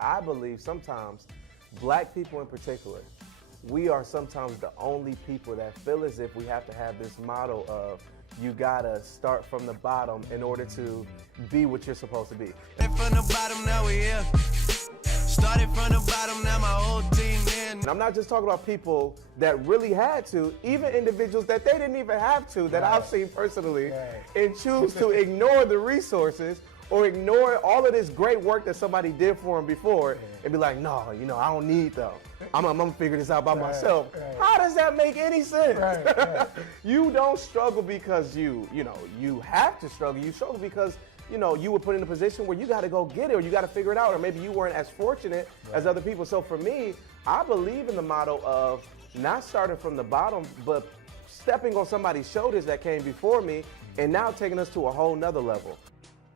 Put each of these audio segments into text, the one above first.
I believe sometimes, black people in particular, we are sometimes the only people that feel as if we have to have this motto of you gotta start from the bottom in order to be what you're supposed to be. From the bottom, now we here. Started from the bottom, now my whole team in. And I'm not just talking about people that really had to, even individuals that they didn't even have to, that I've seen personally, and choose to ignore the resources or ignore all of this great work that somebody did for them before and be like, no, I don't need them. I'm gonna figure this out by myself. How does that make any sense? You don't struggle because you have to struggle. You struggle because you were put in a position where you got to go get it, or you got to figure it out, or maybe you weren't as fortunate as other people. So for me, I believe in the motto of not starting from the bottom, but stepping on somebody's shoulders that came before me and now taking us to a whole nother level.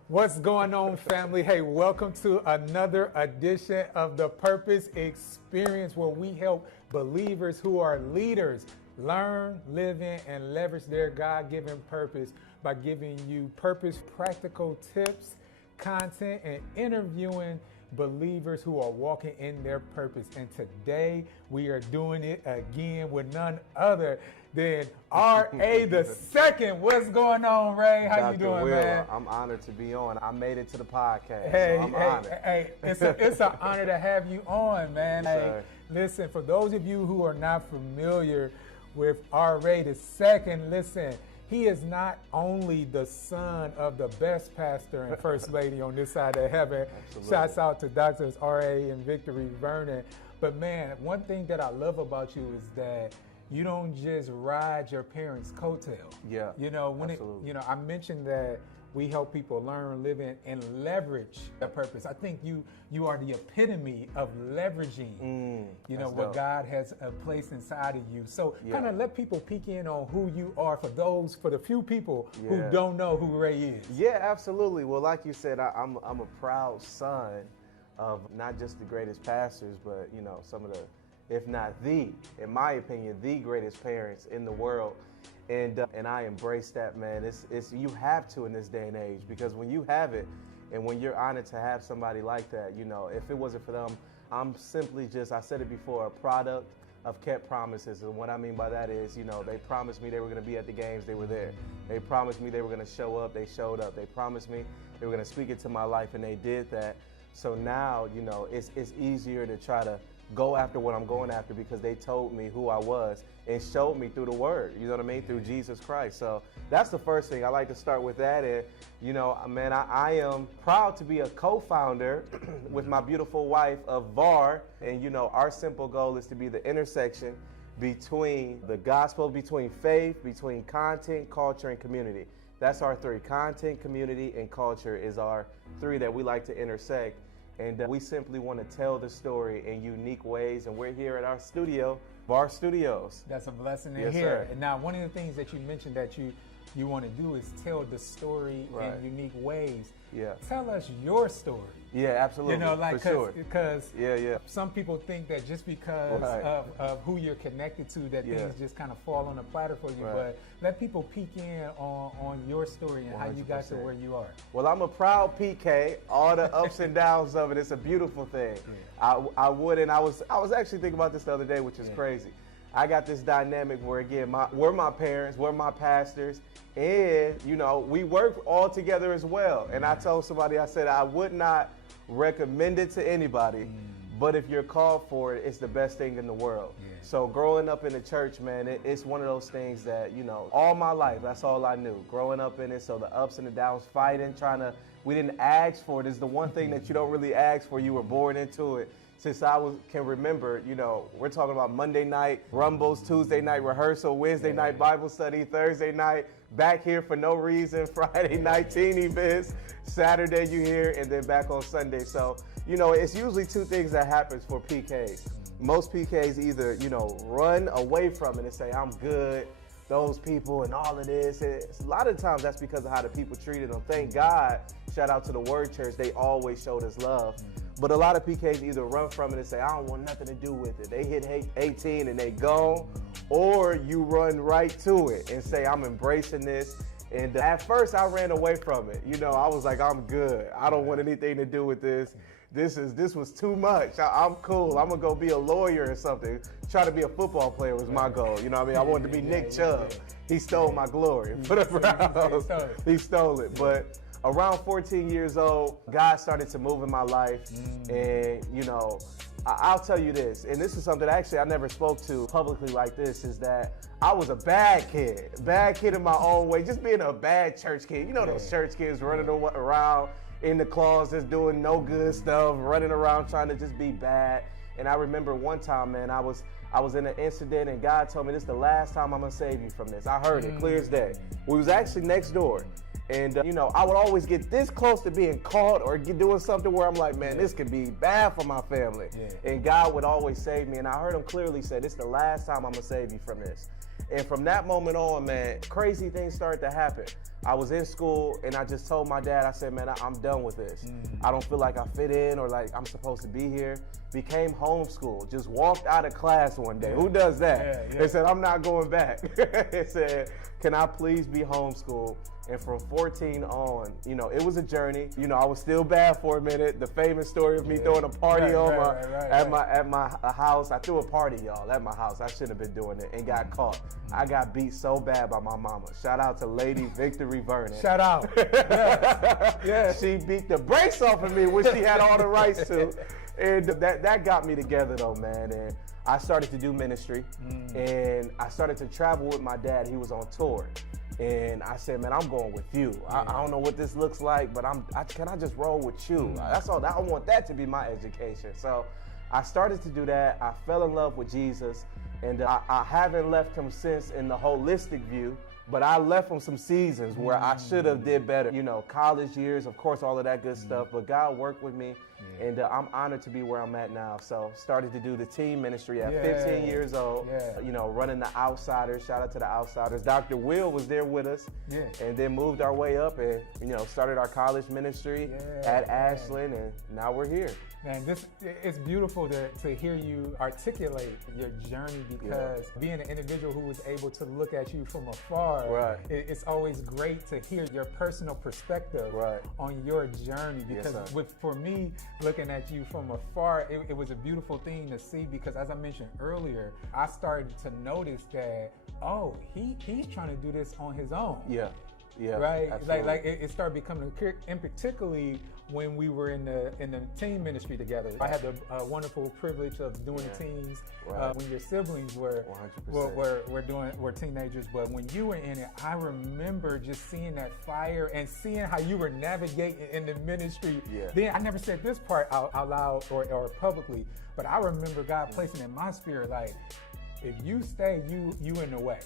What's going on, family? Hey, welcome to another edition of the Purpose Experience, where we help believers who are leaders learn, live in, and leverage their God-given purpose by giving you purpose, practical tips, content, and interviewing believers who are walking in their purpose. And today we are doing it again with none other than R.A. the Second. What's going on, Ray? How you doing, man? I'm honored to be on. I made it to the podcast. Hey, so I'm honored. Hey, it's an honor to have you on, man. Yes, hey, listen, for those of you who are not familiar with R.A. the Second, listen, he is not only the son of the best pastor and first lady on this side of heaven. Absolutely. Shouts out to Doctors R.A. and Ray Vernon. But man, one thing that I love about you is that you don't just ride your parents' coattail. Yeah, When I mentioned that we help people learn, live in, and leverage their purpose. I think you are the epitome of leveraging, what dope. God has placed inside of you. So kind of let people peek in on who you are for the few people who don't know who Ray is. Yeah, absolutely. Well, like you said, I'm a proud son of not just the greatest pastors, but some of the, if not the, in my opinion, the greatest parents in the world. And I embrace that, man. It's you have to in this day and age, because when you have it and when you're honored to have somebody like that, if it wasn't for them, I'm simply just, I said it before, a product of kept promises. And what I mean by that is, they promised me they were going to be at the games, they were there. They promised me they were going to show up, they showed up. They promised me they were going to speak into my life, and they did that. So now, it's easier to try to go after what I'm going after, because they told me who I was and showed me through the word, through Jesus Christ. So that's the first thing. I like to start with that. And, man, I am proud to be a co-founder with my beautiful wife of VAR. And, our simple goal is to be the intersection between the gospel, between faith, between content, culture, and community. That's our three. Content, community, and culture is our three that we like to intersect. And we simply want to tell the story in unique ways. And we're here at our studio, VAR Studios. That's a blessing to Yes, hear. sir. And now, one of the things that you mentioned that you want to do is tell the story in unique ways. Yeah. Tell us your story. Yeah, absolutely. Because Yeah. some people think that just because of who you're connected to, that things just kind of fall on a platter for you. But let people peek in on your story and 100%. How you got to where you are. Well, I'm a proud PK. All the ups and downs of it. It's a beautiful thing. I was actually thinking about this the other day, which is crazy. I got this dynamic where, again, we're my parents, we're my pastors, and, we work all together as well. And I told somebody, I said, I would not recommend it to anybody, but if you're called for it, it's the best thing in the world. So growing up in the church, man, it's one of those things that, all my life, that's all I knew. Growing up in it, so the ups and the downs, fighting, we didn't ask for it. It's the one thing that you don't really ask for. You were born into it. Since I can remember, we're talking about Monday night rumbles, Tuesday night rehearsal, Wednesday night Bible study, Thursday night back here for no reason, Friday night teen events, Saturday you here, and then back on Sunday. So, it's usually two things that happens for PKs. Most PKs either, run away from it and say, I'm good, those people and all of this. A lot of times that's because of how the people treated them. Thank God, shout out to the Word Church, they always showed us love. But a lot of PKs either run from it and say, I don't want nothing to do with it. They hit 18 and they gone. Or you run right to it and say, I'm embracing this. And at first I ran away from it. I was like, I'm good. I don't want anything to do with this. this was too much. I'm cool. I'm gonna go be a lawyer or something. Try to be a football player was my goal. You know what I mean? I wanted to be Nick Chubb. He stole my glory for the Browns. He stole it. But around 14 years old, God started to move in my life. And, you know, I'll tell you this, and this is something actually I never spoke to publicly like this, is that I was a bad kid in my own way, just being a bad church kid. You know those church kids running around in the closets doing no good stuff, running around trying to just be bad. And I remember one time, man, I was in an incident and God told me, this is the last time I'm gonna save you from this. I heard it clear as day. We was actually next door. And, you know, I would always get this close to being caught or doing something where I'm like, man, this could be bad for my family. And God would always save me. And I heard him clearly say, this is the last time I'm going to save you from this. And from that moment on, man, crazy things started to happen. I was in school and I just told my dad, I said, man, I'm done with this. I don't feel like I fit in or like I'm supposed to be here. Became homeschooled, just walked out of class one day. Who does that? They said, I'm not going back. They said, can I please be homeschooled? And from 14 on, you know, it was a journey. You know, I was still bad for a minute. The famous story of me throwing a party at my house. I threw a party, y'all, at my house. I shouldn't have been doing it and got caught. I got beat so bad by my mama. Shout out to Lady Victory Vernon. Shout out. She beat the brakes off of me, which she had all the rights to. And that got me together though, man. And I started to do ministry and I started to travel with my dad. He was on tour. And I said, man, I'm going with you. I don't know what this looks like, but can I just roll with you? That's all. I want that to be my education. So I started to do that. I fell in love with Jesus, and I haven't left him since in the holistic view. But I left him some seasons where I should have did better. You know, college years, of course, all of that good stuff. But God worked with me, and I'm honored to be where I'm at now. So started to do the team ministry at 15 years old, you know, running the Outsiders. Shout out to the Outsiders. Dr. Will was there with us, and then moved our way up and, you know, started our college ministry at Ashland, and now we're here. Man, it's beautiful to hear you articulate your journey, because being an individual who was able to look at you from afar, it's always great to hear your personal perspective on your journey. Because for me, looking at you from afar, it was a beautiful thing to see, because as I mentioned earlier, I started to notice that, oh, he's trying to do this on his own. Right, absolutely. like it started becoming clear, and particularly when we were in the team ministry together. I had the wonderful privilege of doing teams when your siblings were teenagers. But when you were in it, I remember just seeing that fire and seeing how you were navigating in the ministry. Then I never said this part out loud or publicly, but I remember God placing in my spirit, like, if you stay, you in the way.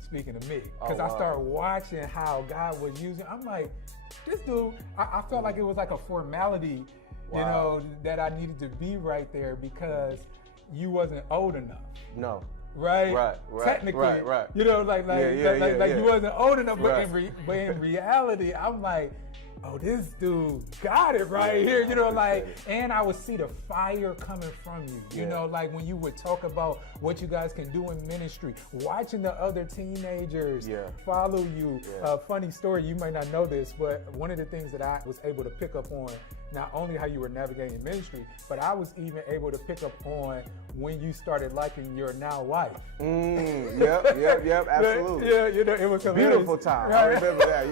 Speaking of me, because I started watching how God was using. I'm like, this dude. I felt like it was like a formality, you know, that I needed to be right there because you wasn't old enough. No. Right. Technically, you know, like you wasn't old enough, but in reality, I'm like, oh, this dude got it right here, you know, like, and I would see the fire coming from you, you know, like when you would talk about what you guys can do in ministry, watching the other teenagers follow you. Funny story, you might not know this, but one of the things that I was able to pick up on, not only how you were navigating ministry, but I was even able to pick up on when you started liking your now wife. Yep, absolutely. Yeah, you know, it was a beautiful time. I remember that.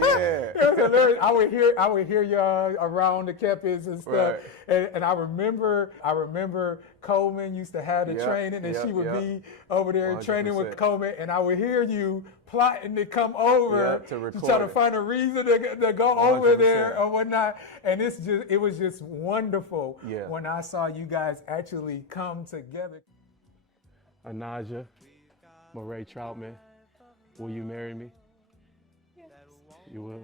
It was hilarious. I would hear y'all around the campus and stuff, and I remember Coleman used to have the training, and she would be over there 100%. Training with Coleman, and I would hear you plotting to come over to try to find a reason to go 100%. Over there or whatnot. And it was just wonderful when I saw you guys actually come together. Anaja, Ray Troutman, will you marry me? Yes. You will?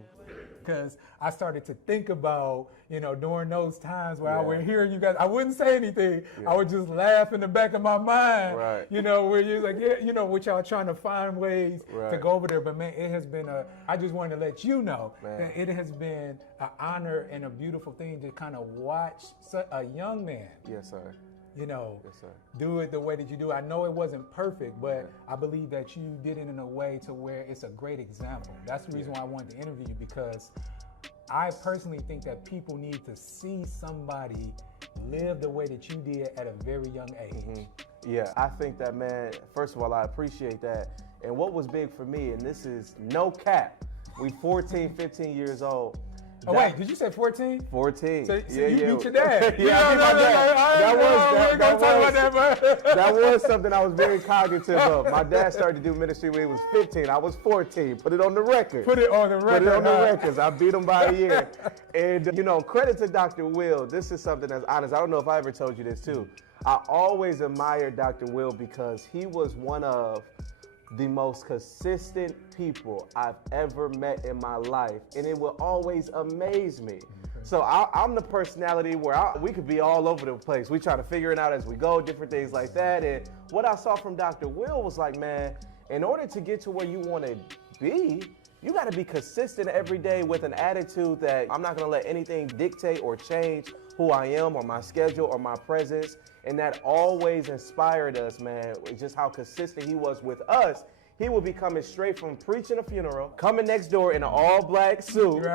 Because I started to think about, you know, during those times where I would hear you guys, I wouldn't say anything. I would just laugh in the back of my mind, you know, where you're like, you know, which y'all trying to find ways to go over there. But man, it has been I just wanted to let you know that it has been an honor and a beautiful thing to kind of watch a young man. Yes, sir. You know, do it the way that you do. I know it wasn't perfect, but I believe that you did it in a way to where it's a great example. That's the reason why I wanted to interview you, because I personally think that people need to see somebody live the way that you did at a very young age. Yeah, I think that, man, first of all, I appreciate that. And what was big for me, and this is no cap, we 14, 15 years old. Oh, wait, did you say 14? 14. So you beat your dad. Yeah, I beat my dad. That was something I was very cognitive of. My dad started to do ministry when he was 15. I was 14. Put it on the record. Put it on the record. Put it on the records. I beat him by a year. And, you know, credit to Dr. Will. This is something that's honest. I don't know if I ever told you this, too. I always admired Dr. Will because he was one of the most consistent people I've ever met in my life, and it will always amaze me. So I'm the personality where we could be all over the place. We try to figure it out as we go, different things like that. And what I saw from Dr. Will was like, man, in order to get to where you want to be, you got to be consistent every day with an attitude that I'm not going to let anything dictate or change who I am or my schedule or my presence. And that always inspired us, man, just how consistent he was with us. He would be coming straight from preaching a funeral, coming next door in an all-black suit,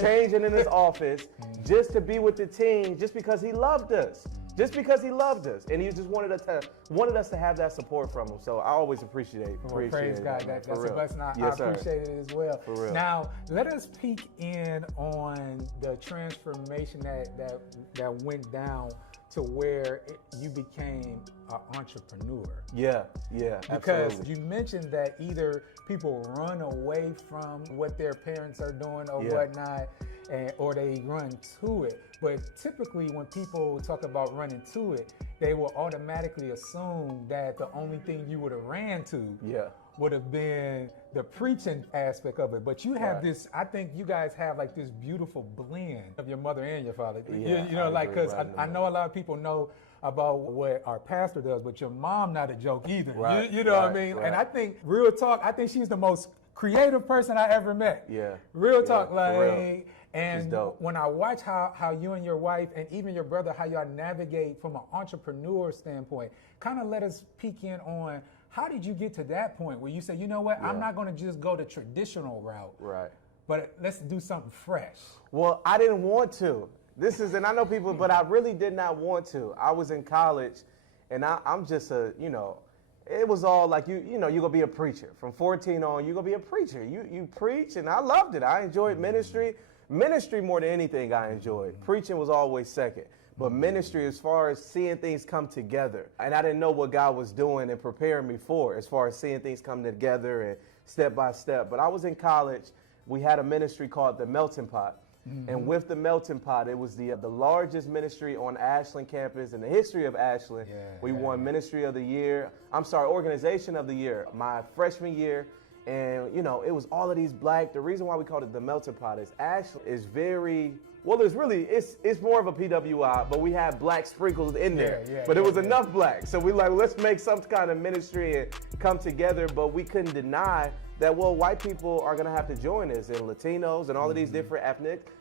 changing in his office, just to be with the team, just because he loved us. Just because he loved us, and he just wanted us to have that support from him. So I always appreciate praise God. That's a blessing. I appreciate it as well. For real. Now, let us peek in on the transformation that went down to where you became an entrepreneur. Yeah, because absolutely. you mentioned that either people run away from what their parents are doing or whatnot, or they run to it. But typically when people talk about running to it, they will automatically assume that the only thing you would have ran to would have been the preaching aspect of it. But you have this, I think you guys have like this beautiful blend of your mother and your father. Yeah, you know, like, because I know a lot of people know about what our pastor does, but your mom not a joke either. You know what I mean? And I think, real talk, I think she's the most creative person I ever met. Yeah. Real talk, like, real. And when I watch how you and your wife and even your brother, how y'all navigate from an entrepreneur standpoint, kind of let us peek in on how did you get to that point where you say, you know what, I'm not going to just go the traditional route, but let's do something fresh. Well, I didn't want to. And I know people, but I really did not want to. I was in college, and I'm just it was all like, you're going to be a preacher. From 14 on, you're going to be a preacher. You preach, and I loved it. I enjoyed ministry. Ministry more than anything I enjoyed. Preaching was always second. But ministry, as far as seeing things come together, and I didn't know what God was doing and preparing me for as far as seeing things come together and step by step. But I was in college. We had a ministry called the Melting Pot. And with the Melting Pot, it was the largest ministry on Ashland campus in the history of Ashland. We won Ministry of the Year. Organization of the Year, my freshman year. And, you know, it was all of these black. The reason why we called it the Melting Pot is Ashland is very, well, it's more of a PWI, but we had black sprinkles in there. But it was enough black. So we like, let's make some kind of ministry and come together. But we couldn't deny that, well, white people are going to have to join us, and Latinos and all of these different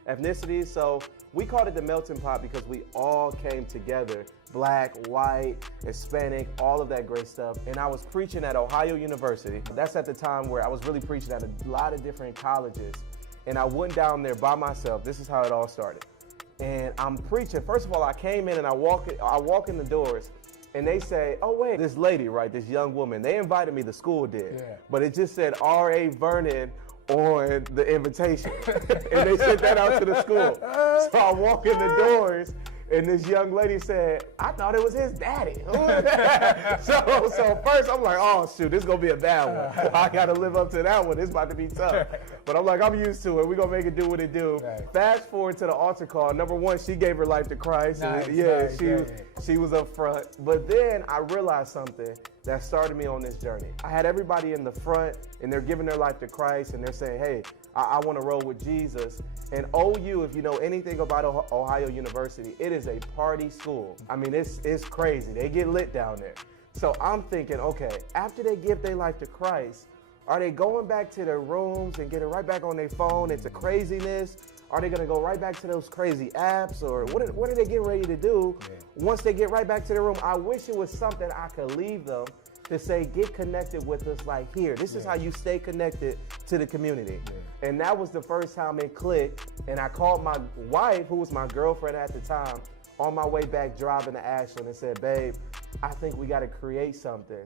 ethnicities. So we called it the Melting Pot because we all came together, black, white, Hispanic, all of that great stuff. And I was preaching at Ohio University. That's at the time where I was really preaching at a lot of different colleges. And I went down there by myself. This is how it all started. And I'm preaching. First of all, I came in and I walk in the doors. And they say, oh, wait, this lady, right, this young woman, they invited me, the school did. But it just said Ray Vernon on the invitation. And they sent that out to the school. So I walk in the doors, and this young lady said, I thought it was his daddy. So first I'm like, oh, shoot, this is going to be a bad one. I got to live up to that one. It's about to be tough. But I'm like, I'm used to it. We're going to make it do what it do. Fast forward to the altar call. Number one, she gave her life to Christ. She was up front. But then I realized something that started me on this journey. I had everybody in the front, and they're giving their life to Christ, and they're saying, hey, I want to roll with Jesus. And OU, if you know anything about Ohio University, it is a party school. I mean, it's crazy. They get lit down there. So I'm thinking, okay, after they give their life to Christ, are they going back to their rooms and getting right back on their phone into craziness? Are they going to go right back to those crazy apps? Or what are they getting ready to do once they get right back to their room? I wish it was something I could leave them to say, get connected with us like here. This is how you stay connected to the community. And that was the first time it clicked. And I called my wife, who was my girlfriend at the time, on my way back driving to Ashland and said, babe, I think we got to create something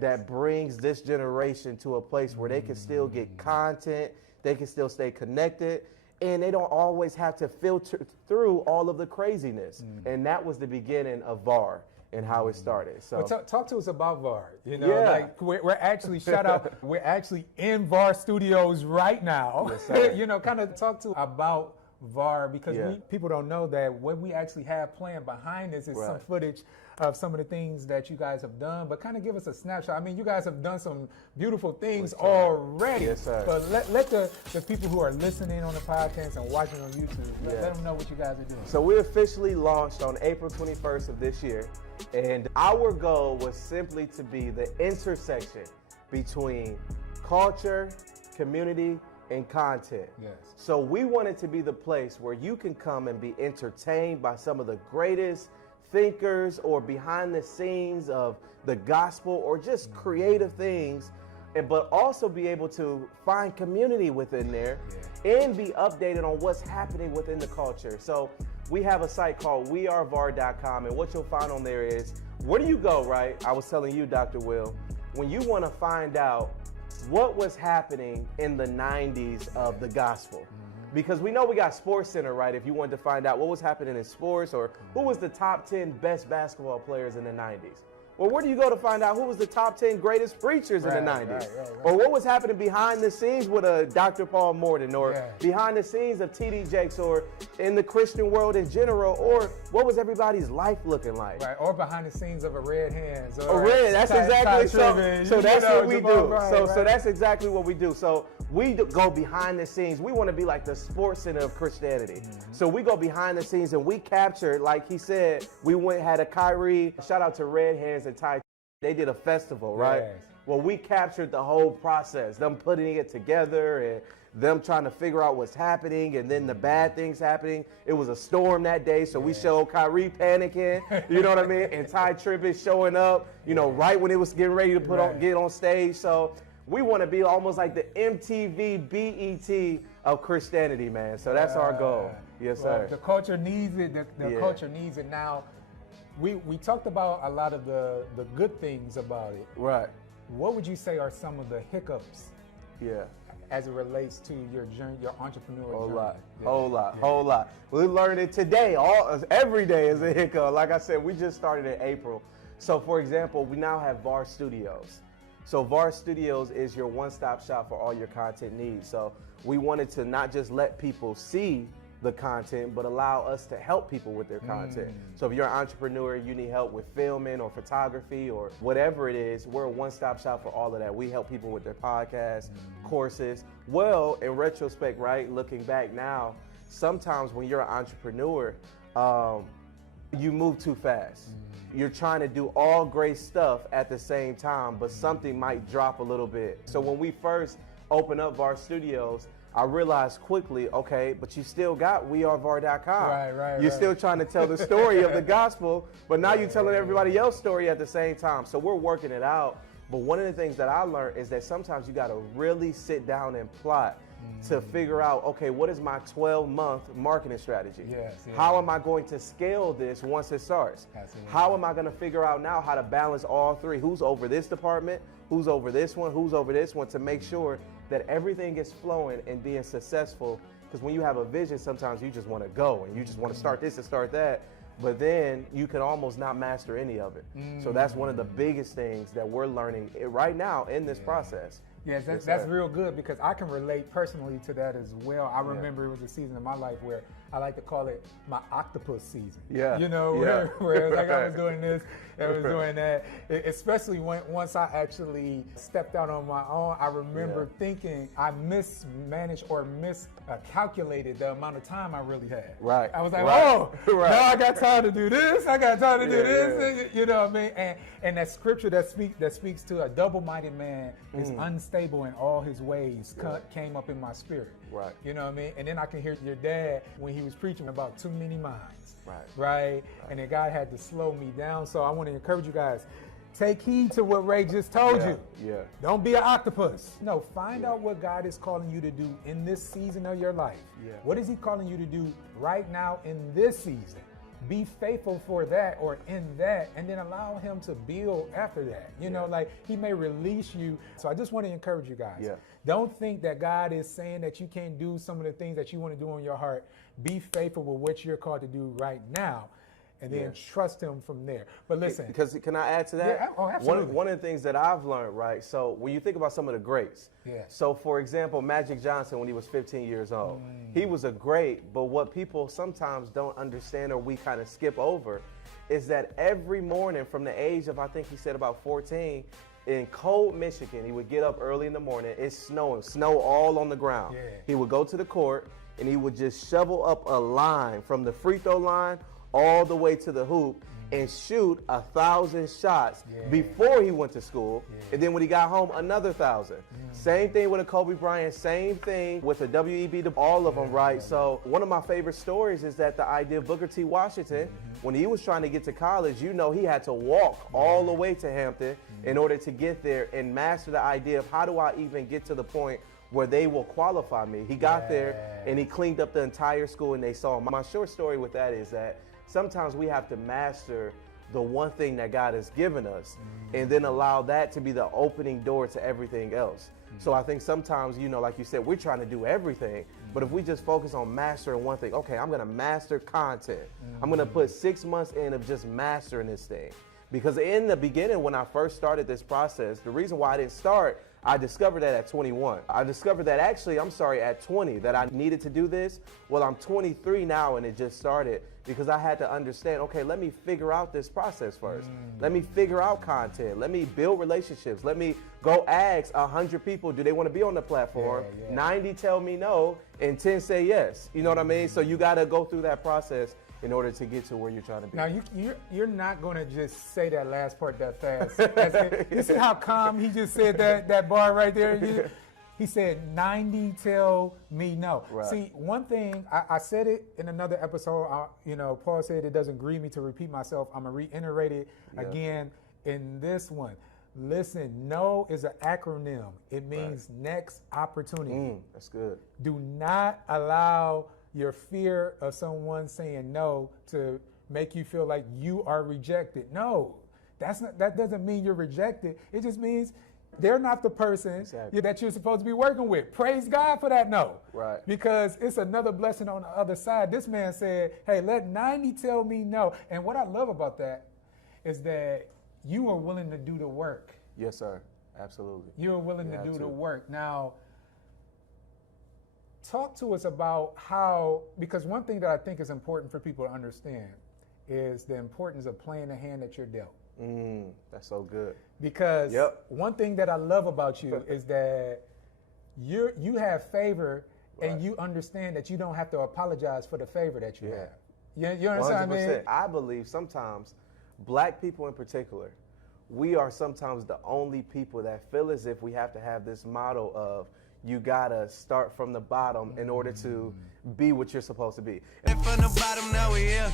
that brings this generation to a place where they can still get content, they can still stay connected, and they don't always have to filter through all of the craziness. And that was the beginning of VAR and how it started. So well, talk to us about VAR. You know, like we're actually shout out. We're actually in VAR studios right now. Yes, sir. You know, kind of talk to about VAR, because people don't know that what we actually have playing behind us is some footage of some of the things that you guys have done, but kind of give us a snapshot. I mean, you guys have done some beautiful things already. Yes, sir. But let the people who are listening on the podcast and watching on YouTube, let them know what you guys are doing. So we officially launched on April 21st of this year, and our goal was simply to be the intersection between culture, community, and content. So we wanted to be the place where you can come and be entertained by some of the greatest thinkers or behind the scenes of the gospel or just creative things, but also be able to find community within there and be updated on what's happening within the culture. So we have a site called wearevar.com, and what you'll find on there is, where do you go, right? I was telling you, Dr. Will, when you want to find out what was happening in the 90s of the gospel. Because we know we got Sports Center, right? If you wanted to find out what was happening in sports or who was the top 10 best basketball players in the 90s. Well, where do you go to find out who was the top 10 greatest preachers in the 90s? Or what was happening behind the scenes with a Dr. Paul Morton, or behind the scenes of T.D. Jakes, or in the Christian world in general, or what was everybody's life looking like? Right, or behind the scenes of a Red Hands. Or Red, that's exactly so that's what we do. So that's exactly what we do. So we go behind the scenes. We want to be like the Sports Center of Christianity. So we go behind the scenes and we capture, like he said, we had a Kyrie, shout out to Red Hands and Ty. They did a festival, right? Well, we captured the whole process, them putting it together and them trying to figure out what's happening, and then the bad things happening. It was a storm that day, so we showed Kyrie panicking, you know what I mean? And Ty Tribbett showing up, you know, right when it was getting ready to get on stage. So we want to be almost like the MTV BET of Christianity, man. So that's our goal. Yes, sir. The culture needs it. The culture needs it. Now, we talked about a lot of the good things about it. Right. What would you say are some of the hiccups? As it relates to your journey, your entrepreneurial journey? Whole lot. We learned it today. Every day is a hiccup. Like I said, we just started in April. So, for example, we now have VAR Studios. So VAR Studios is your one-stop shop for all your content needs. So we wanted to not just let people see the content, but allow us to help people with their content. So if you're an entrepreneur, you need help with filming or photography or whatever it is, we're a one-stop shop for all of that. We help people with their podcasts, courses. Well, in retrospect, right, looking back now, sometimes when you're an entrepreneur, you move too fast. You're trying to do all great stuff at the same time, but something might drop a little bit. So when we first opened up VAR Studios, I realized quickly, okay, but you still got wearevar.com. You're still trying to tell the story of the gospel, but now you're telling everybody else's story at the same time. So we're working it out. But one of the things that I learned is that sometimes you got to really sit down and plot to figure out, okay, what is my 12-month marketing strategy? How am I going to scale this once it starts? How am I going to figure out now how to balance all three? Who's over this department? Who's over this one? Who's over this one? To make sure that everything is flowing and being successful. Because when you have a vision, sometimes you just want to go and you just want to start this and start that. But then you can almost not master any of it. So that's one of the biggest things that we're learning right now in this process. Yes, that's real good, because I can relate personally to that as well. I remember it was a season of my life where I like to call it my octopus season. You know, where it was like I was doing this, I was doing that. Especially once I actually stepped out on my own, I remember thinking I mismanaged or miscalculated the amount of time I really had. I was like, now I got time to do this, I got time to do this, you know what I mean? And that scripture that speaks to a double-minded man is unstable in all his ways came up in my spirit. You know what I mean? And then I can hear your dad when he was preaching about too many minds. And then God had to slow me down. So I want to encourage you guys, Take heed to what Ray just told you. Yeah. Don't be an octopus. No, find out what God is calling you to do in this season of your life. Yeah. What is he calling you to do right now in this season? Be faithful for that or in that, and then allow him to build after that. You know, like he may release you. So I just want to encourage you guys. Yeah. Don't think that God is saying that you can't do some of the things that you want to do in your heart. Be faithful with what you're called to do right now, and then trust him from there. But listen. Because can I add to that? Yeah, oh, absolutely. One of the things that I've learned, right? So when you think about some of the greats, so for example, Magic Johnson, when he was 15 years old, he was a great, but what people sometimes don't understand or we kind of skip over is that every morning from the age of, I think he said about 14, in cold Michigan, he would get up early in the morning, it's snowing, snow all on the ground. Yeah. He would go to the court and he would just shovel up a line from the free throw line all the way to the hoop and shoot 1,000 shots before he went to school. And then when he got home, another 1,000. Same thing with a Kobe Bryant, same thing with a WEB, all of them, right? So one of my favorite stories is that the idea of Booker T. Washington, when he was trying to get to college, you know, he had to walk all the way to Hampton in order to get there and master the idea of how do I even get to the point where they will qualify me. He got there and he cleaned up the entire school and they saw him. My short story with that is that sometimes we have to master the one thing that God has given us and then allow that to be the opening door to everything else. So I think sometimes, you know, like you said, we're trying to do everything, but if we just focus on mastering one thing, okay, I'm gonna master content. I'm gonna put 6 months in of just mastering this thing. Because in the beginning, when I first started this process, the reason why I didn't start, I discovered that at 21. I discovered that actually, at 20, that I needed to do this. Well, I'm 23 now and it just started because I had to understand, okay, let me figure out this process first. Let me figure out content. Let me build relationships. Let me go ask 100 people, do they want to be on the platform? 90 tell me no and 10 say yes. You know what I mean? So you got to go through that process in order to get to where you're trying to be. Now, you're not going to just say that last part that fast. You see how calm he just said that bar right there? He said, 90 tell me no. Right. See, one thing, I said it in another episode, Paul said it doesn't grieve me to repeat myself. I'm going to reiterate it again in this one. Listen, no is an acronym. It means next opportunity. That's good. Do not allow your fear of someone saying no to make you feel like you are rejected. No, that doesn't mean you're rejected. It just means they're not the person that you're supposed to be working with. Praise God for that no. Right. Because it's another blessing on the other side. This man said, hey, let 90 tell me no. And what I love about that is that you are willing to do the work. Yes, sir. Absolutely. You're willing to do the work. Now, talk to us about how, because one thing that I think is important for people to understand is the importance of playing the hand that you're dealt. That's so good. Because one thing that I love about you is that you have favor and you understand that you don't have to apologize for the favor that you have. You understand what I mean? I believe sometimes black people in particular, we are sometimes the only people that feel as if we have to have this motto of you gotta start from the bottom in order to be what you're supposed to be. From the bottom, now we here.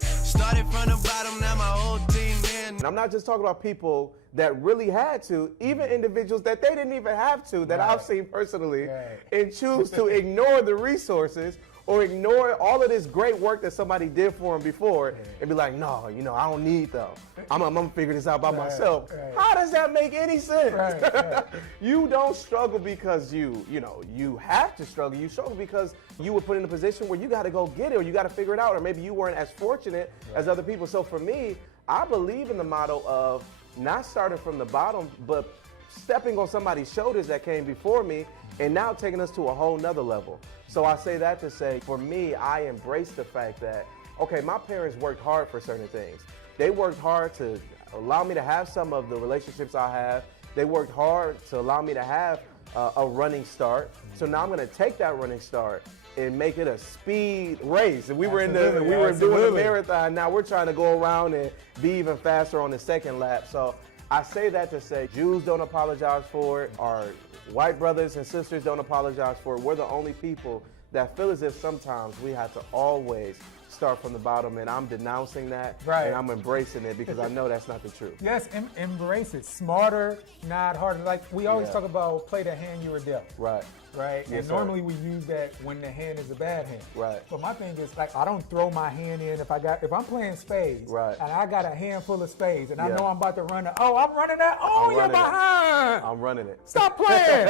Started from the bottom, now my whole team in. And I'm not just talking about people that really had to, even individuals that they didn't even have to, that I've seen personally, and choose to ignore the resources or ignore all of this great work that somebody did for them before and be like, no, I don't need them. I'm gonna figure this out by myself. How does that make any sense? You don't struggle because you have to struggle. You struggle because you were put in a position where you got to go get it or you got to figure it out, or maybe you weren't as fortunate as other people. So for me, I believe in the motto of not starting from the bottom, but stepping on somebody's shoulders that came before me and now taking us to a whole nother level. So I say that to say, for me, I embrace the fact that, okay, my parents worked hard for certain things. They worked hard to allow me to have some of the relationships I have. They worked hard to allow me to have a running start. So now I'm going to take that running start and make it a speed race. And we were doing a marathon. Now we're trying to go around and be even faster on the second lap. So I say that to say Jews don't apologize for it. Our white brothers and sisters don't apologize for it. We're the only people that feel as if sometimes we have to always start from the bottom, and I'm denouncing that, Right. and I'm embracing it because I know that's not the truth. Yes, embrace it. Smarter, not harder. Like we always Yeah. talk about, play the hand you were dealt. Right. Right? Yes, and sir. normally we use that when the hand is a bad hand. Right. But my thing is, like, I don't throw my hand in if I'm playing spades, Right. and I got a handful of spades, and I Yeah. know I'm about to run it. Oh, I'm running that. Oh, you're running it. behind. I'm running it. Stop playing.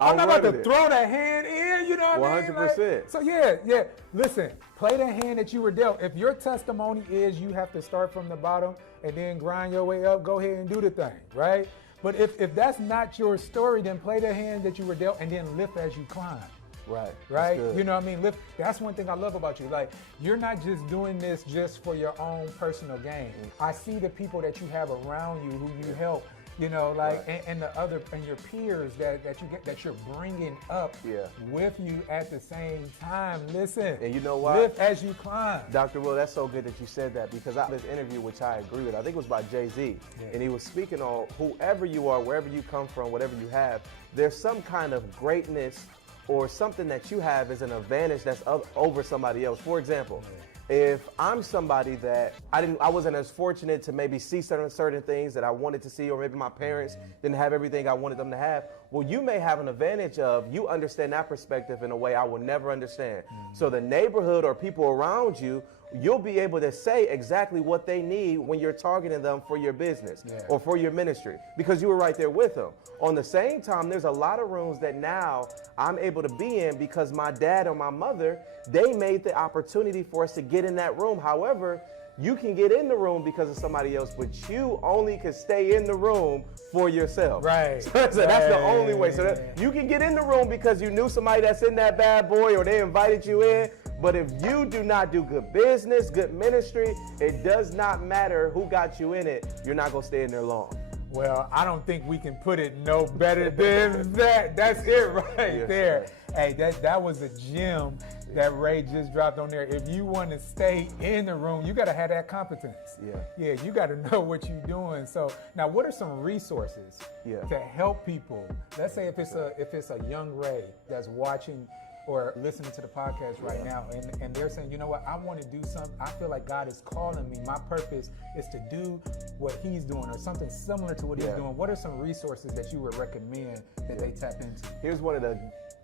I'm not about to running it. throw the hand in, you know what I mean? 100%. Like, so yeah. Listen, play the hand that you were dealt. If your testimony is you have to start from the bottom and then grind your way up, go ahead and do the thing, right? But if that's not your story, then play the hand that you were dealt and then lift as you climb. Right. Right? That's good. You know what I mean? Lift. That's one thing I love about you. Like, you're not just doing this just for your own personal gain. I see the people that you have around you who you help, you know, like, Right. and the other, and your peers that you're bringing up Yeah. with you at the same time. Listen. And you know what? Lift as you climb. Dr. Will, that's so good that you said that because I had this interview, which I agree with. I think it was by Jay-Z. Yeah. And he was speaking on whoever you are, wherever you come from, whatever you have, there's some kind of greatness or something that you have as an advantage that's over somebody else. For example, if I'm somebody that I wasn't as fortunate to maybe see certain things that I wanted to see, or maybe my parents didn't have everything I wanted them to have, well, you may have an advantage of, you understand that perspective in a way I will never understand. So the neighborhood or people around you, you'll be able to say exactly what they need when you're targeting them for your business or for your ministry because you were right there with them. On the same time, there's a lot of rooms that now I'm able to be in because my dad or my mother, they made the opportunity for us to get in that room. However, you can get in the room because of somebody else, but you only can stay in the room for yourself. Right. So that's the only way. So that you can get in the room because you knew somebody that's in that bad boy or they invited you in. But if you do not do good business, good ministry, it does not matter who got you in it. You're not going to stay in there long. Well, I don't think we can put it no better than that. That's it right there. Hey, that was a gem that Ray just dropped on there. If you want to stay in the room, you got to have that competence. Yeah, you got to know what you're doing. So now, what are some resources to help people? Let's say if it's a young Ray that's watching or listening to the podcast right now, and they're saying, you know what, I want to do something. I feel like God is calling me. My purpose is to do what he's doing or something similar to what he's doing. What are some resources that you would recommend that they tap into? Here's one of the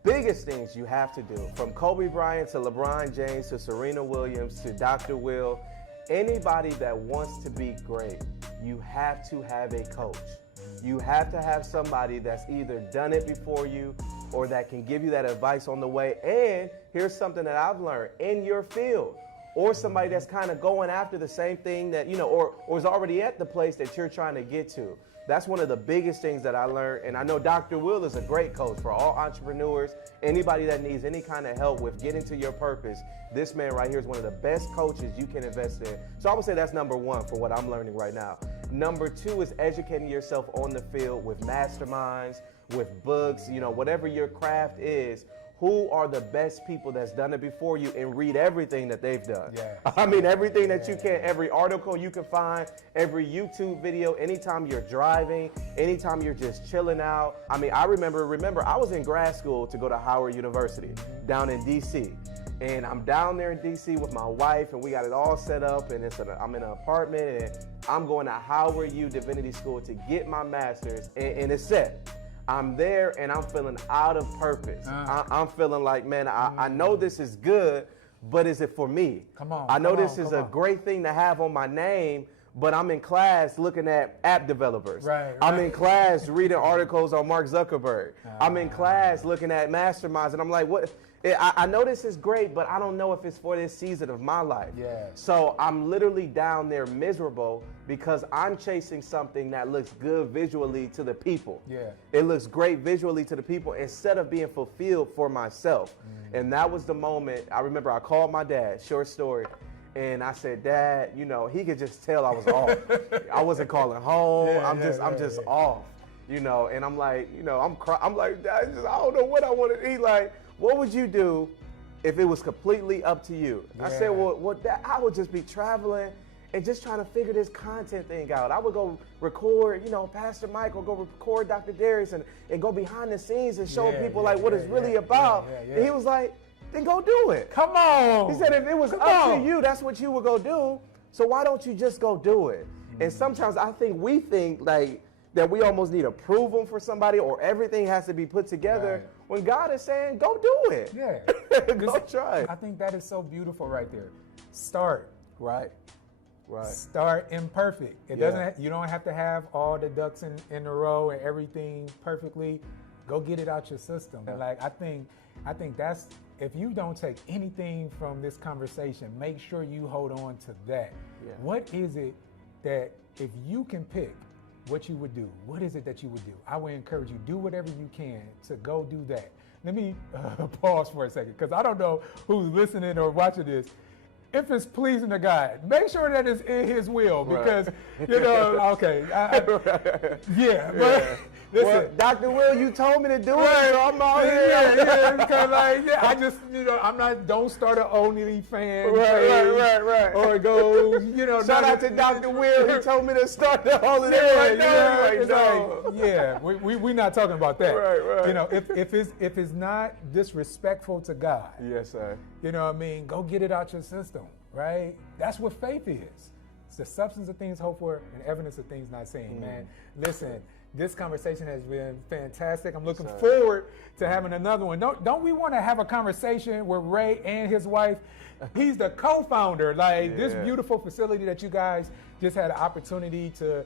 biggest things you have to do. From Kobe Bryant to LeBron James to Serena Williams to Dr. Will, anybody that wants to be great, you have to have a coach. You have to have somebody that's either done it before you or that can give you that advice on the way. And here's something that I've learned in your field, or somebody that's kind of going after the same thing that, you know, or is already at the place that you're trying to get to. That's one of the biggest things that I learned. And I know Dr. Will is a great coach for all entrepreneurs, anybody that needs any kind of help with getting to your purpose. This man right here is one of the best coaches you can invest in. So I would say that's number one for what I'm learning right now. Number two is educating yourself on the field with masterminds, with books, you know, whatever your craft is. Who are the best people that's done it before you, and read everything that they've done. I mean, everything that you can, every article you can find, every YouTube video, anytime you're driving, anytime you're just chilling out. I mean, I remember I was in grad school to go to Howard University down in DC. And I'm down there in DC with my wife, and we got it all set up, and I'm in an apartment, and I'm going to Howard U Divinity School to get my master's, and it's set. I'm there and I'm feeling out of purpose. I'm feeling like, man, I know this is good, but is it for me? Come on. I know this is a great thing to have on my name, but I'm in class looking at app developers. I'm in class reading articles on Mark Zuckerberg. I'm in class looking at masterminds, and I'm like, what? I know this is great, but I don't know if it's for this season of my life. So I'm literally down there miserable because I'm chasing something that looks good visually to the people. It looks great visually to the people instead of being fulfilled for myself. And that was the moment. I remember I called my dad, short story, and I said, Dad, you know, he could just tell I was off. I wasn't calling home. I'm just off, you know. And I'm like, you know, I'm like, Dad, I don't know what I want to eat. Like, what would you do if it was completely up to you? I said, well, I would just be traveling and just trying to figure this content thing out. I would go record, you know, Pastor Mike, or go record Dr. Darius and go behind the scenes and show people like what it's really about. And he was like, then go do it. Come on. He said if it was up to you, that's what you would go do. So why don't you just go do it? And sometimes I think we think like that we almost need approval for somebody or everything has to be put together when God is saying, go do it. Yeah. Go try it. I think that is so beautiful right there. Start. Right. Start imperfect. It doesn't. You don't have to have all the ducks in a row and everything perfectly. Go get it out your system. And like I think that's, if you don't take anything from this conversation, make sure you hold on to that. Yeah. What is it that if you can pick what you would do, what is it that you would do? I would encourage you, do whatever you can to go do that. Let me pause for a second, because I don't know who's listening or watching this. If it's pleasing to God, make sure that it's in His will, because, you know, okay. But listen. Well, Dr. Will, you told me to do it, so I'm out here. Because I just, you know, don't start an OnlyFans page. Right. Or go, you know. Shout out to Dr. Will, he told me to start the holiday we're not talking about that. Right. You know, if it's not disrespectful to God. Yes, sir. You know what I mean? Go get it out your system, right? That's what faith is. It's the substance of things hoped for and evidence of things not seen, man. Listen, this conversation has been fantastic. I'm looking forward to having another one. Don't we want to have a conversation with Ray and his wife? He's the co-founder, this beautiful facility that you guys just had an opportunity to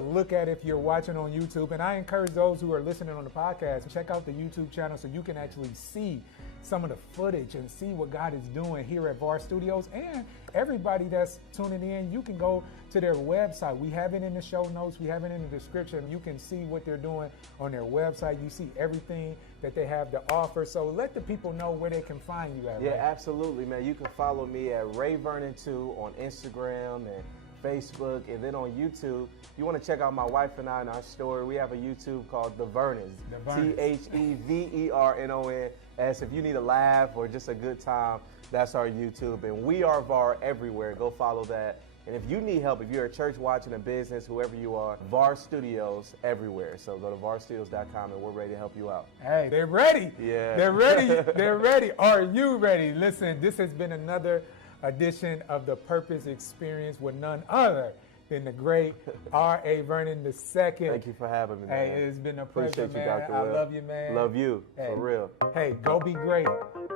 look at if you're watching on YouTube. And I encourage those who are listening on the podcast to check out the YouTube channel so you can actually see some of the footage and see what God is doing here at VAR Studios. And everybody that's tuning in, you can go to their website. We have it in the show notes. We have it in the description. You can see what they're doing on their website. You see everything that they have to offer. So let the people know where they can find you at. Yeah, absolutely, man. You can follow me at Ray Vernon II on Instagram and Facebook, and then on YouTube. You want to check out my wife and I and our story. We have a YouTube called The Vernons. TheVernon. As if you need a laugh or just a good time, that's our YouTube. And we are VAR everywhere. Go follow that. And if you need help, if you're a church watching a business, whoever you are, VAR Studios everywhere. So go to varstudios.com and we're ready to help you out. Hey, they're ready. Yeah. They're ready. They're ready. Are you ready? Listen, this has been another edition of the Purpose Experience with none other than the great Ray Vernon II. Thank you for having me, man. Hey, it's been a pleasure, Appreciate you, man. Dr. I Will. love you, man. Love you, for real. Hey, go be great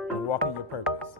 and walk in your purpose.